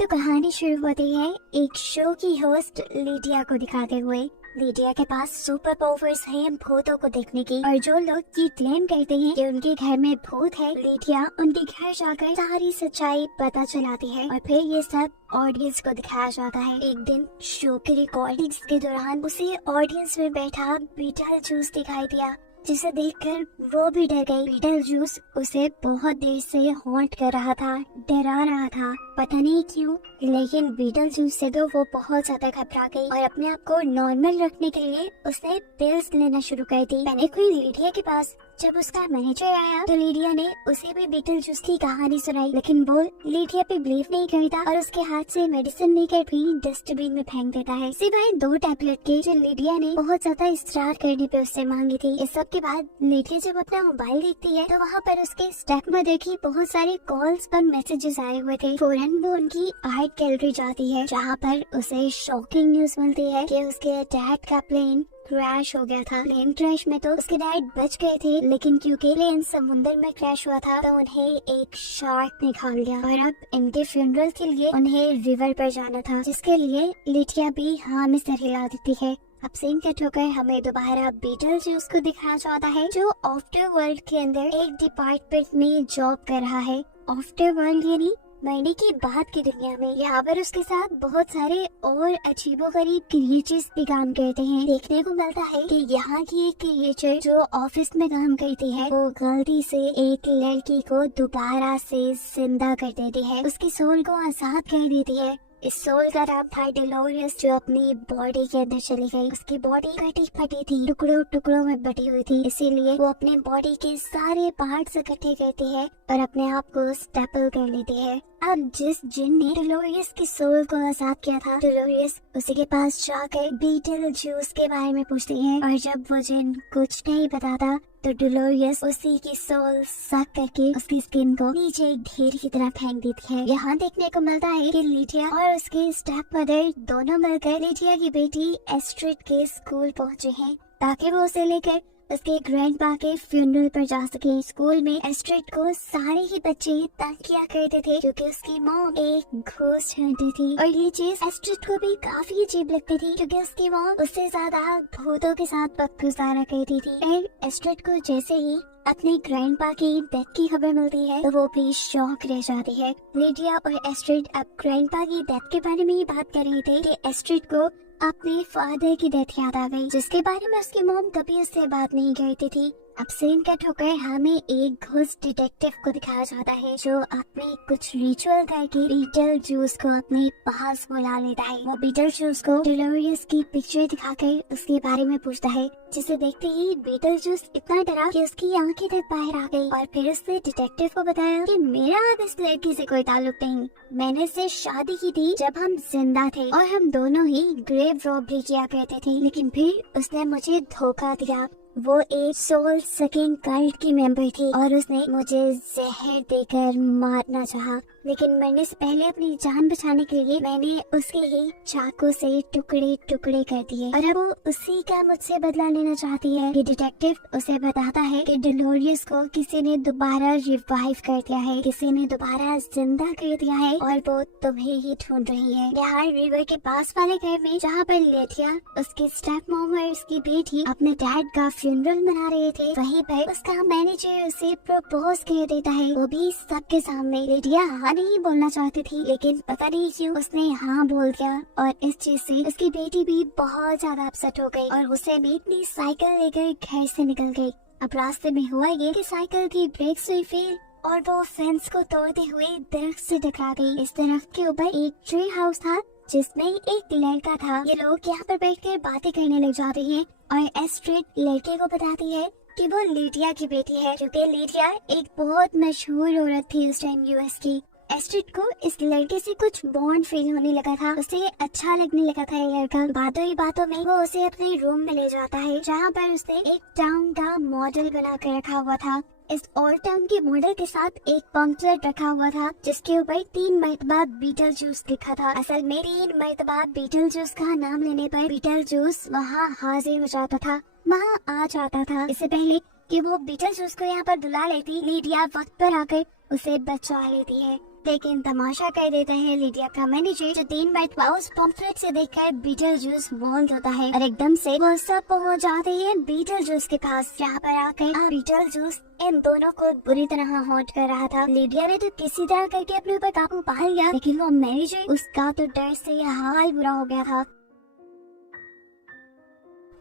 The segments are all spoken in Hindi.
तो कहानी शुरू होती है एक शो की होस्ट लीडिया को दिखाते हुए। लीडिया के पास सुपर पावर्स हैं भूतों को देखने की, और जो लोग ये क्लेम करते हैं कि उनके घर में भूत है, लीडिया उनके घर जाकर सारी सच्चाई पता चलाती है और फिर ये सब ऑडियंस को दिखाया जाता है। एक दिन शो के रिकॉर्डिंग्स के दौरान उसे ऑडियंस में बैठा बीटल जूस दिखाई दिया, जिसे देखकर वो भी डर गई। बीटल जूस उसे बहुत देर से हॉन्ट कर रहा था, डरा रहा था, पता नहीं क्यों, लेकिन बीटल जूस से तो वो बहुत ज्यादा घबरा गई और अपने आप को नॉर्मल रखने के लिए उसने पिल्स लेना शुरू कर दी। मैंने कोई लीडिया के पास जब उसका मैनेजर आया तो लीडिया ने उसे भी बीटल जूस की कहानी सुनाई, लेकिन वो लीडिया पे बिलीव नहीं करता और उसके हाथ से मेडिसिन लेकर भी डस्टबिन में फेंक देता है, सिवाय 2 टैबलेट के जो लीडिया ने बहुत ज्यादा इसरार करने पे उससे मांगी थी। इस सब के बाद लीडिया जब अपना मोबाइल देखती है तो वहाँ पर उसके स्टेप मदर की बहुत सारे कॉल्स पर मैसेजेस आए हुए थे। फौरन वो उनकी आर्ट गैलरी जाती है, जहाँ पर उसे शॉकिंग न्यूज मिलती है कि उसके डैड का प्लेन क्रैश हो गया था। प्लेन क्रैश में तो उसके डैड बच गए थे, लेकिन क्योंकि प्लेन समुद्र में क्रैश हुआ था तो उन्हें एक शार्क ने खा लिया और अब इनके फ्यूनरल के लिए उन्हें रिवर पर जाना था, जिसके लिए लीडिया भी हाँ में सर हिला देती है। अब सीन कट होकर हमें दोबारा बीटल जूस को दिखाया जाता है, जो आफ्टर वर्ल्ड के अंदर एक डिपार्टमेंट में जॉब कर रहा है। आफ्टर वर्ल्ड यानी मरने के बाद की दुनिया में। यहाँ पर उसके साथ बहुत सारे और अजीबोगरीब क्रिएचर्स भी काम करते हैं। देखने को मिलता है कि यहाँ की एक क्रिएचर जो ऑफिस में काम करती है, वो गलती से एक लड़की को दोबारा से जिंदा कर देती है, उसकी सोल को आजाद कर देती है। इस सोल का नाम था डेलोरियस, जो अपनी बॉडी के अंदर चली गई। उसकी बॉडी कटी फटी थी, टुकड़ों टुकड़ों में बटी हुई थी, इसीलिए वो अपने बॉडी के सारे पार्ट्स इकट्ठे करती है और अपने आप को स्टेपल कर लेती है। अब जिस जिन ने डेलोरियस की सोल को आजाद किया था, डेलोरियस उसी के पास जाकर बीटल जूस के बारे में पूछती है, और जब वो जिन कुछ नहीं बताता तो डेलोरियस उसी की सोल सक करके उसकी स्किन को नीचे एक ढेर की तरह फेंक देती है। यहाँ देखने को मिलता है कि लीडिया और उसके स्टेप मदर दोनों मिलकर लीडिया की बेटी एस्ट्रिड के स्कूल पहुँचे हैं, ताकि वो उसे लेकर उसके ग्रैंडपा के फ्यूनरल पर जा सके। स्कूल में एस्ट्रिड को सारे ही बच्चे तंग किया करते थे, क्योंकि उसकी मॉम एक घोस्ट हंटर थी, और ये चीज एस्ट्रिड को भी काफी अजीब लगती थी, क्योंकि उसकी मॉम उससे ज्यादा भूतों के साथ वक्त गुजारा करती थी। और एस्ट्रिड को जैसे ही अपने ग्रैंडपा की डेथ की खबर मिलती है तो वो भी शॉक रह जाती है। लीडिया और एस्ट्रिड अब ग्रैंडपा की डेथ के बारे में ही बात कर रहे थे कि एस्ट्रिड को अपने फादर की डेथ याद आ गई, जिसके बारे में उसकी मॉम कभी उससे बात नहीं करती थी। अब सीन कट होकर हमें एक घोस्ट डिटेक्टिव को दिखाया जाता है, जो अपने कुछ रिचुअल करके बीटल जूस को अपने पास बुला लेता है। वो बीटल जूस को डेलोरियस की पिक्चर दिखाकर उसके बारे में पूछता है, जिसे देखते ही बीटल जूस इतना डरा कि उसकी आंखें तक बाहर आ गई, और फिर उसने डिटेक्टिव को बताया कि मेरा अब इस लड़की से कोई ताल्लुक नहीं, मैंने इससे शादी की थी जब हम जिंदा थे और हम दोनों ही ग्रेव रॉबरी किया करते थे, लेकिन फिर उसने मुझे धोखा दिया। वो एक सोल सकिंग कल्ट की मेंबर थी और उसने मुझे जहर देकर मारना चाहा, लेकिन मरने से पहले अपनी जान बचाने के लिए मैंने उसके ही चाकू से टुकड़े टुकड़े कर दिए, और अब वो उसी का मुझसे बदला लेना चाहती है। ये डिटेक्टिव उसे बताता है कि डेलोरियस को किसी ने दोबारा रिवाइव कर दिया है, किसी ने दोबारा जिंदा कर दिया है, और वो तुम्हें ही ढूंढ रही है। यहाँ रिवर के पास वाले घर में, जहाँ पर लीडिया, उसकी स्टेप मॉम और उसकी बेटी अपने डैड का फ्यूनरल मना रहे थे, वहीं पर उसका मैनेजर उसे प्रपोज कर देता है, वो भी सबके सामने। लीडिया हाँ नहीं बोलना चाहती थी, लेकिन पता नहीं क्यों उसने हाँ बोल दिया, और इस चीज से उसकी बेटी भी बहुत ज्यादा अपसेट हो गई और उसे भी अपनी साइकिल लेकर घर से निकल गई। अब रास्ते में हुआ ये कि साइकिल की ब्रेक्स हुई फेल और वो फेंस को तोड़ते हुए दरख्त से टकरा गई। इस दरख्त के ऊपर एक ट्री हाउस था, जिसमें एक लड़का था। ये लोग यहाँ पर बैठकर बातें करने लग जाते हैं, और एस्ट्रिड लड़के को बताती है कि वो लीडिया की बेटी है, क्योंकि लीडिया एक बहुत मशहूर औरत थी उस टाइम यूएस की। एस्ट्रिड को इस लड़के से कुछ बॉन्ड फील होने लगा था, उसे अच्छा लगने लगा था ये लड़का। बातों ही बातों में वो उसे अपने रूम में ले जाता है, जहाँ पर उसने एक टाउन का मॉडल बना कर रखा हुआ था। इस ओल्ड टाउन के मॉडल के साथ एक पंपलेट रखा हुआ था, जिसके ऊपर 3 मरतबा बीटल जूस लिखा था। असल में 3 मरतबा बीटल जूस का नाम लेने पर बीटल जूस वहाँ हाजिर हो जाता था, वहाँ आ जाता था। इससे पहले कि वो बीटल जूस को यहाँ पर बुला लेती, लीडिया वक्त पर आकर उसे बचा लेती है। लेकिन तमाशा कर देता है लीडिया का मैनेजर, जो 3 मरतबा उस पॉम्फलेट से देखकर बीटलजूस बोल होता है और एकदम से वो सब पहुंच जाते हैं बीटलजूस के पास, जहाँ पर आकर बीटलजूस इन दोनों को बुरी तरह हॉट कर रहा था। लीडिया ने तो किसी तरह करके अपने ऊपर काबू पा लिया, लेकिन वो मैनेजर, उसका तो डर से हाल बुरा हो गया था।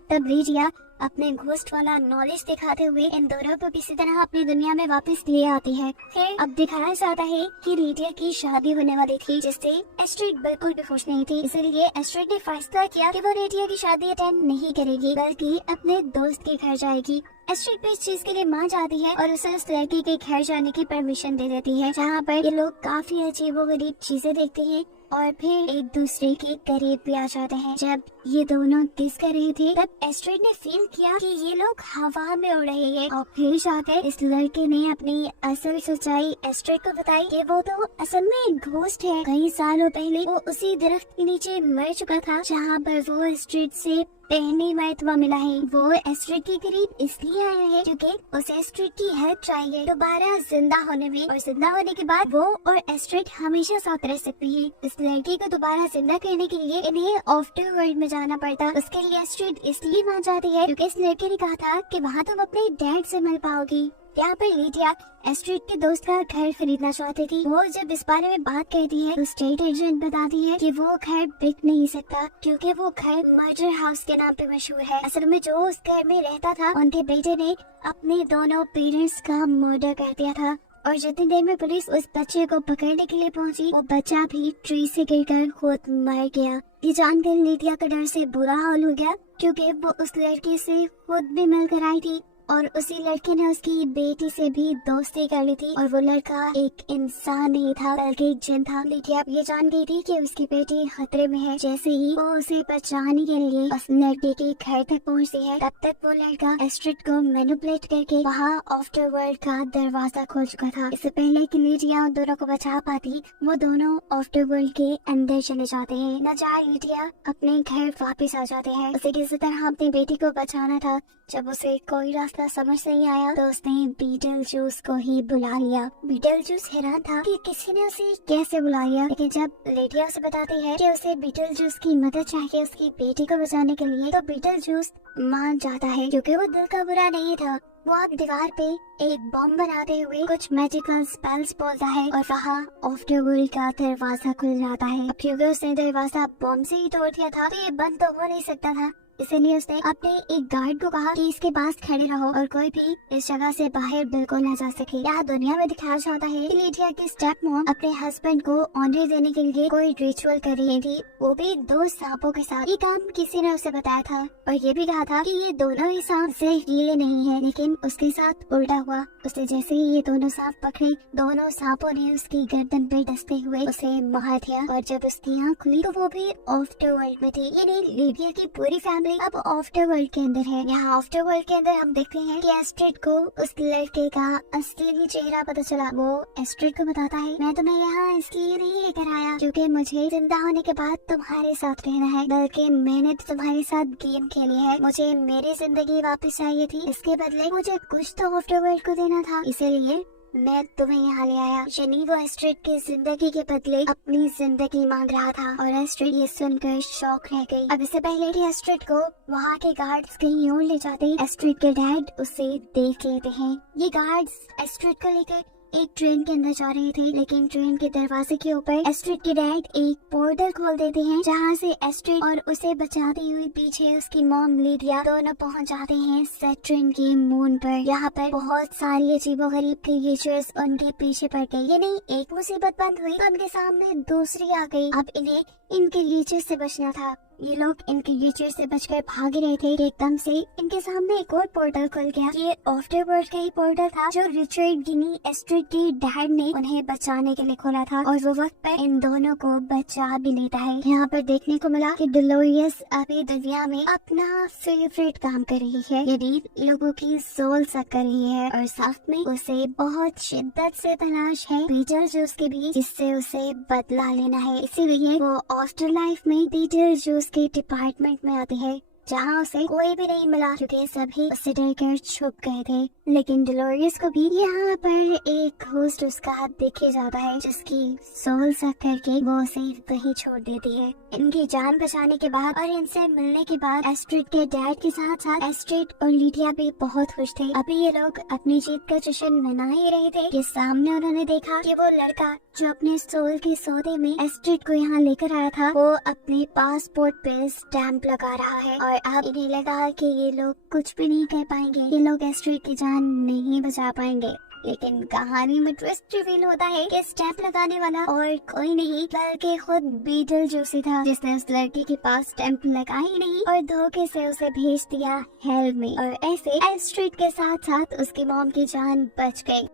तब लीडिया अपने घोस्ट वाला नॉलेज दिखाते हुए इन दोनों को किसी तरह अपनी दुनिया में वापस ले आती है। फिर अब दिखाया जाता है कि लीडिया की शादी होने वाली थी, जिससे एस्ट्रिड बिल्कुल भी खुश नहीं थी। इसीलिए एस्ट्रिड ने फैसला किया कि वो लीडिया की शादी अटेंड नहीं करेगी, बल्कि अपने दोस्त के घर जाएगी। एस्ट्रिड भी इस चीज के लिए मान जाती है और उसे उस लड़की के घर जाने की परमिशन दे देती है, जहाँ पर ये लोग काफी अजीबोगरीब चीजें देखते हैं और फिर एक दूसरे के करीब भी आ जाते हैं। जब ये दोनों किस कर रहे थे, तब एस्ट्रिड ने फील किया कि ये लोग हवा में उड़ रहे हैं और फिर जाकर इस लड़के ने अपनी असल सच्चाई एस्ट्रिड को बताई कि वो तो असल में एक घोस्ट है। कई सालों पहले वो उसी दरख्त के नीचे मर चुका था, जहाँ पर वो एस्ट्रिड से पहली मरतबा मिला है। वो एस्ट्रिड के करीब इसलिए आया है क्योंकि उसे एस्ट्रिड की हेल्प चाहिए दोबारा जिंदा होने में, और जिंदा होने के बाद वो और एस्ट्रिड हमेशा साथ रह सकती है। इस लड़की को दोबारा जिंदा करने के लिए इन्हें आफ्टर वर्ल्ड में जाना पड़ता। उसके लिए एस्ट्रिड इसलिए वहाँ जाती है क्योंकि इस लड़के ने कहा था कि वहाँ तुम अपने डैड से मिल पाओगी। यहाँ पर लीडिया एस्ट्रिड के दोस्त का घर खरीदना चाहती थी। वो जब इस बारे में बात करती है तो स्टेट एजेंट बताती है कि वो घर बिक नहीं सकता क्योंकि वो घर मर्डर हाउस के नाम पे मशहूर है। असल में जो उस घर में रहता था, उनके बेटे ने अपने दोनों पेरेंट्स का मर्डर कर दिया था, और जितनी देर में पुलिस उस बच्चे को पकड़ने के लिए पहुंची, वो बच्चा भी ट्री से गिरकर खुद मर गया। ये जानकर लीडिया का डर से बुरा हाल हो गया क्योंकि वो उस लड़के से खुद भी मिलकर आई थी और उसी लड़के ने उसकी बेटी से भी दोस्ती कर ली थी, और वो लड़का एक इंसान नहीं था बल्कि एक जिन था। लीडिया ये जान गई थी कि उसकी बेटी खतरे में है। जैसे ही वो उसे बचाने के लिए उस लड़के के घर तक पहुंचती है, तब तक वो लड़का एस्ट्रिड को मैनिपुलेट करके वहाँ आफ्टर वर्ल्ड का दरवाजा खोल चुका था। इससे पहले कि लीडिया उन दोनों को बचा पाती, वो दोनों आफ्टर वर्ल्ड के अंदर चले जाते हैं। न चाहे लीडिया अपने घर वापस आ जाते हैं। उसे किसी तरह अपनी बेटी को बचाना था। जब उसे कोई रास्ता समझ नहीं आया तो उसने बीटलजूस को ही बुला लिया। बीटलजूस हैरान था कि किसी ने उसे कैसे बुला लिया, लेकिन जब लीडिया उसे बताती है कि उसे बीटलजूस की मदद चाहिए उसकी बेटी को बचाने के लिए, तो बीटलजूस मान जाता है क्योंकि वो दिल का बुरा नहीं था। वो अब दीवार पे एक बम बनाते हुए कुछ मैजिकल स्पेल्स बोलता है और वहाँ आफ्टर वर्ल्ड का दरवाजा खुल जाता है। अब क्योंकि उसने दरवाजा बम से ही तोड़ दिया था तो ये बंद तो हो नहीं सकता था, इसलिए उसने अपने एक गार्ड को कहा कि इसके पास खड़े रहो और कोई भी इस जगह से बाहर बिल्कुल न जा सके। यहाँ दुनिया में दिखाया जाता है कि लीडिया की स्टेप मॉम अपने हस्बैंड को ऑनर देने के लिए कोई रिचुअल कर रही थी, वो भी 2 सांपों के साथ। ये काम किसी ने उसे बताया था और ये भी कहा था कि ये दोनों ही सांप सिर्फ गीले नहीं है, लेकिन उसके साथ उल्टा हुआ। उसने जैसे ही ये दोनों सांप पकड़े, दोनों सांपों ने उसकी गर्दन पे डसते हुए उसे मार दिया, और जब उसकी आँख खुली तो वो भी आफ्टर वर्ल्ड में थी। यानी लीडिया की पूरी फैमिली अब आफ्टर वर्ल्ड के अंदर है। यहाँ आफ्टर वर्ल्ड के अंदर हम देखते हैं कि एस्ट्रिड को उस लड़के का असली चेहरा पता चला। वो एस्ट्रिड को बताता है, मैं तुम्हें यहाँ इसलिए नहीं लेकर आया क्योंकि मुझे जिंदा होने के बाद तुम्हारे साथ रहना है, बल्कि मैंने तुम्हारे साथ गेम खेली है। मुझे मेरी जिंदगी वापस चाहिए थी, इसके बदले मुझे कुछ तो आफ्टर वर्ल्ड को देना था, इसीलिए मैं तुम्हें यहाँ ले आया। यानी वो एस्ट्रिड की जिंदगी के बदले अपनी जिंदगी मांग रहा था, और एस्ट्रिड ये सुनकर शॉक रह गई। अब इससे पहले कि एस्ट्रिड को वहाँ के गार्ड्स कहीं और ले जाते, एस्ट्रिड के डैड उसे देख लेते हैं। ये गार्ड्स एस्ट्रिड को लेकर एक ट्रेन के अंदर जा रहे थे, लेकिन ट्रेन के दरवाजे के ऊपर एस्ट्रिड के डैड एक पोर्टल खोल देते हैं, जहाँ से एस्ट्रिड और उसे बचाती हुई पीछे उसकी मॉम लीडिया दोनों पहुँच जाते हैं सैटर्न के मून पर। यहाँ पर बहुत सारी अजीबोगरीब क्रिएचर्स उनके पीछे पड़ गए। ये नहीं, एक मुसीबत बंद हुई तो उनके सामने दूसरी आ गई। अब इन्हें इन क्रिएचर्स से बचना था। ये लोग इन क्रिएचर से बचकर भाग रहे थे, एकदम से इनके सामने एक और पोर्टल खुल गया। ये आफ्टर वर्ल्ड का ही पोर्टल था जो रिचर्ड गिनी एस्ट्रिड के डैड ने उन्हें बचाने के लिए खोला था, और वो वक्त पर इन दोनों को बचा भी लेता है। यहाँ पर देखने को मिला कि डोलोरियस अभी दुनिया में अपना फेवरेट काम कर रही है, यानी लोगों की सोल सक कर रही है, और साथ में उसे बहुत शिद्दत से तलाश है बीटलजूस की भी, जिससे उसे बदला लेना है। इसीलिए वो आफ्टर लाइफ में बीटलजूस के डिपार्टमेंट में आती है, जहाँ उसे कोई भी नहीं मिला क्योंकि सभी उससे डरकर छुप गए थे। लेकिन डेलोरियस को भी यहाँ पर एक होस्ट उसका हाथ देखे जाता है जिसकी सोल सक करके वो उसे वहीं छोड़ देती है। इनकी जान बचाने के बाद और इनसे मिलने के बाद एस्ट्रिड के डैड के साथ साथ एस्ट्रिड और लिडिया भी बहुत खुश थे। अभी ये लोग अपनी जीत का जश्न मना ही रहे थे कि सामने उन्होंने देखा कि वो लड़का जो अपने सोल के सौदे में एस्ट्रिड को यहाँ लेकर आया था वो अपने पासपोर्ट पे स्टैंप लगा रहा है। और अब इन्हें लगा कि ये लोग कुछ भी नहीं कर पाएंगे, ये लोग एस्ट्रिड की जान नहीं बचा पाएंगे। लेकिन कहानी में ट्विस्ट रिवील होता है कि स्टैंप लगाने वाला और कोई नहीं बल्कि खुद बीटलजूस ही था जिसने उस लड़की के पास स्टैंप लगाया ही नहीं और धोखे से उसे भेज दिया हेल में। और ऐसे एस्ट्रिड के साथ साथ उसकी मॉम की जान बच गई।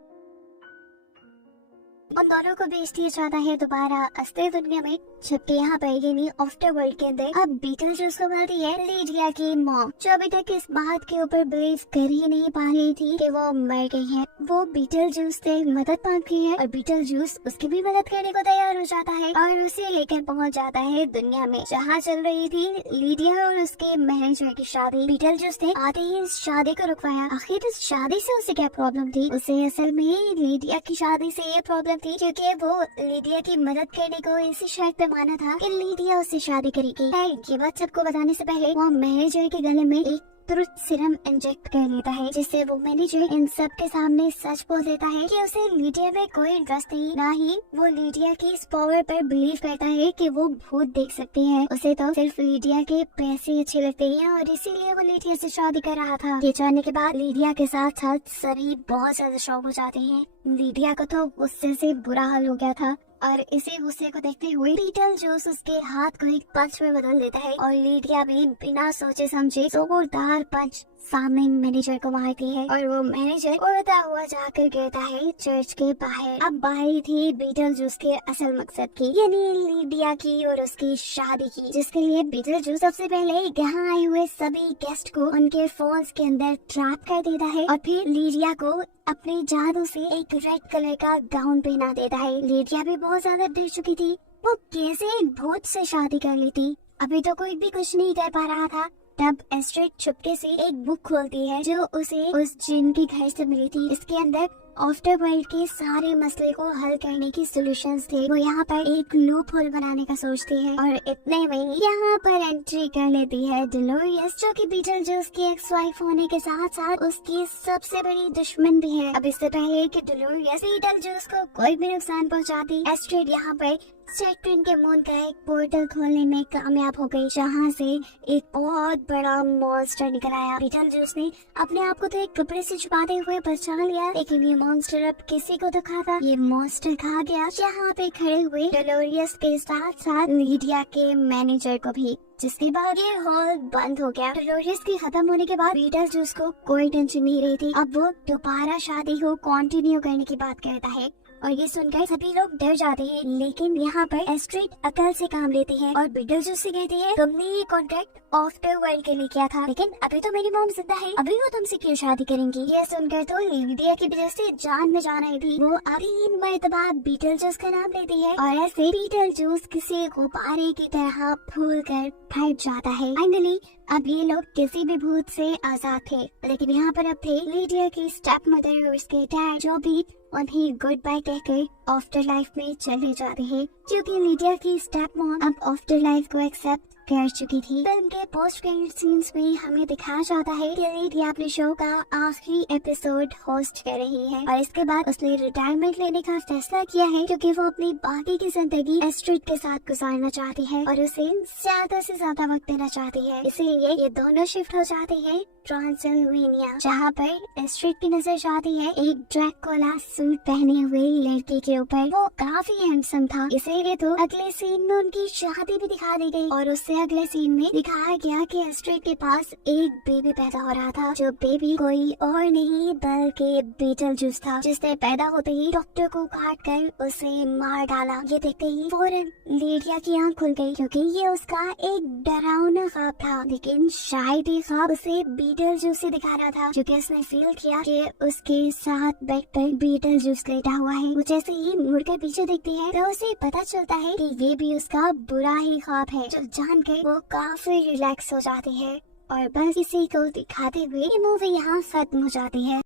उन दोनों को भेज दिया जाता है दोबारा असली दुनिया में, जबकि यहाँ पर ये आफ्टर वर्ल्ड के अंदर अब बीटलजूस को मिलती है लिडिया की मॉम, जो अभी तक इस बात के ऊपर बिलीव कर ही नहीं पा रही थी कि वो मर गई है। वो बीटलजूस से मदद मांगती है और बीटलजूस उसकी भी मदद करने को तैयार हो जाता है और उसे लेकर पहुँच जाता है दुनिया में जहाँ चल रही थी लिडिया और उसके मैनेजर की शादी। बीटलजूस ने आते ही इस शादी को रुकवाया। आखिर इस शादी से उसे क्या प्रॉब्लम थी? उसे असल में लिडिया की शादी से ये प्रॉब्लम थी क्योंकि वो लिडिया की मदद करने को इसी शर्त पे माना था कि लिडिया उससे शादी करेगी। ये बात सबको बताने से पहले वो मैनेजर के गले में एक ट्रुथ सीरम इंजेक्ट कर लेता है जिससे वो मैनेजर इन सब के सामने सच बोल देता है कि उसे लिडिया में कोई इंटरेस्ट नहीं, ना ही वो लिडिया की इस पावर पर बिलीव करता है कि वो भूत देख सकती है। उसे तो सिर्फ लिडिया के पैसे अच्छे लगते हैं और इसीलिए वो लिडिया से शादी कर रहा था। ये जानने के बाद लिडिया के साथ साथ सभी बहुत ज्यादा शॉक हो जाते हैं। लिडिया को तो गुस्से से बुरा हाल हो गया था और इसी गुस्से को देखते हुए बीटलजूस उसके हाथ को एक पंच में बदल देता है और लिडिया भी बिना सोचे समझे जोरदार पंच सामने मैनेजर को मारती है और वो मैनेजर उड़ता हुआ जाकर गिरता है चर्च के बाहर। अब बाहर थी बीटलजूस के असल मकसद की, यानी लिडिया की और उसकी शादी की, जिसके लिए बीटलजूस सबसे पहले यहाँ आए हुए सभी गेस्ट को उनके फोन्स के अंदर ट्रैप कर देता है और फिर लिडिया को अपने जादू से एक रेड कलर का गाउन पहना देता है। लिडिया भी बहुत ज्यादा डर चुकी थी, वो कैसे एक भूत से शादी कर ली थी, अभी तो कोई भी कुछ नहीं कर पा रहा था। तब एस्ट्रिड चुपके से एक बुक खोलती है जो उसे उस जिन के घर से मिली थी। इसके अंदर आफ्टर वर्ल्ड के सारे मसले को हल करने की सॉल्यूशंस थे। वो यहाँ पर एक लूप होल बनाने का सोचती है और इतने में यहाँ पर एंट्री कर लेती है डेलोरियस, जो कि बीटलजूस की एक्स वाइफ होने के साथ साथ उसकी सबसे बड़ी दुश्मन भी है। अब इससे पहले कि डेलोरियस बीटलजूस को कोई भी नुकसान पहुँचाती, एस्ट्रिड यहाँ पर सैटर्न के मून का एक पोर्टल खोलने में कामयाब हो गई, जहाँ से एक बहुत बड़ा मॉन्स्टर निकल आया। बीटलजूस ने अपने आप को तो एक कपड़े से छुपाते हुए बचा लिया, लेकिन ये मॉन्स्टर अब किसी को तो खाता। ये मॉन्स्टर खा गया यहाँ पे खड़े हुए डेलोरियस के साथ साथ लिडिया के मैनेजर को भी, जिसके बाद ये हॉल बंद हो गया। डेलोरियस के खत्म होने के बाद बीटलजूस को कोई टेंशन नहीं रही थी। अब वो दोबारा शादी को कंटिन्यू करने की बात करता है और ये सुनकर सभी लोग डर जाते हैं। लेकिन यहाँ पर एस्ट्रिड अकल से काम लेती है और बीटलजूस से कहती है तुमने ये कॉन्ट्रैक्ट आफ्टर वर्ल्ड के लिए किया था, लेकिन अभी तो मेरी मॉम जिंदा है, अभी वो तुमसे क्यों शादी करेंगी? ये सुनकर तो लिडिया की वजह से जान में जान आई थी। वो 3 मरतबा बीटलजूस का नाम लेती है और ऐसे बीटलजूस किसी गुब्बारे की तरह फूल कर फट जाता है। फाइनली अब ये लोग किसी भी भूत से आजाद थे, लेकिन यहाँ पर अब थे लिडिया की स्टेप मदर और उसके डैड, जो भी उन्हें गुड बाय कहकर आफ्टर लाइफ में चले जाते हैं, क्योंकि लिडिया की स्टेप मॉम अब आफ्टर लाइफ को एक्सेप्ट कर चुकी थी। फिल्म के पोस्ट क्रेडिट सीन्स में हमें दिखाया जाता है कि लिडिया अपने शो का आखिरी एपिसोड होस्ट कर रही है और इसके बाद उसने रिटायरमेंट लेने का फैसला किया है, क्योंकि वो अपनी बाकी की जिंदगी एस्ट्रिड के साथ गुजारना चाहती है और उसे ज्यादा से ज्यादा वक्त देना चाहती है। इसलिए ये दोनों शिफ्ट हो जाते हैं ट्रांसिल्वेनिया, जहाँ पर एस्ट्रिड की नजर जाती है एक ड्रैकुला सूट पहने हुए लड़के के ऊपर। वो काफी हैंडसम था, इसीलिए तो अगले सीन में उनकी शादी भी दिखा दी गई और उससे अगले सीन में दिखाया गया कि एस्ट्रिड के पास एक बेबी पैदा हो रहा था, जो बेबी कोई और नहीं बल्कि बीटलजूस था, जिसने पैदा होते ही डॉक्टर को काट कर उसे मार डाला। ये देखते ही फौरन लिडिया की आंख खुल गई, क्योंकि ये उसका एक डरावना ख्वाब था, लेकिन शायद ये ख्वाब उसे बीटलजूस से दिखा रहा था, क्योंकि उसने फील किया कि उसके साथ बेड पर बीटलजूस लेटा हुआ है। वो जैसे ही मुड़कर पीछे देखती है तो उसे पता चलता है कि ये भी उसका बुरा ही ख्वाब है, जो जानकर वो काफी रिलैक्स हो जाती है और बस इसी को दिखाते हुए ये मूवी यहाँ खत्म हो जाती है।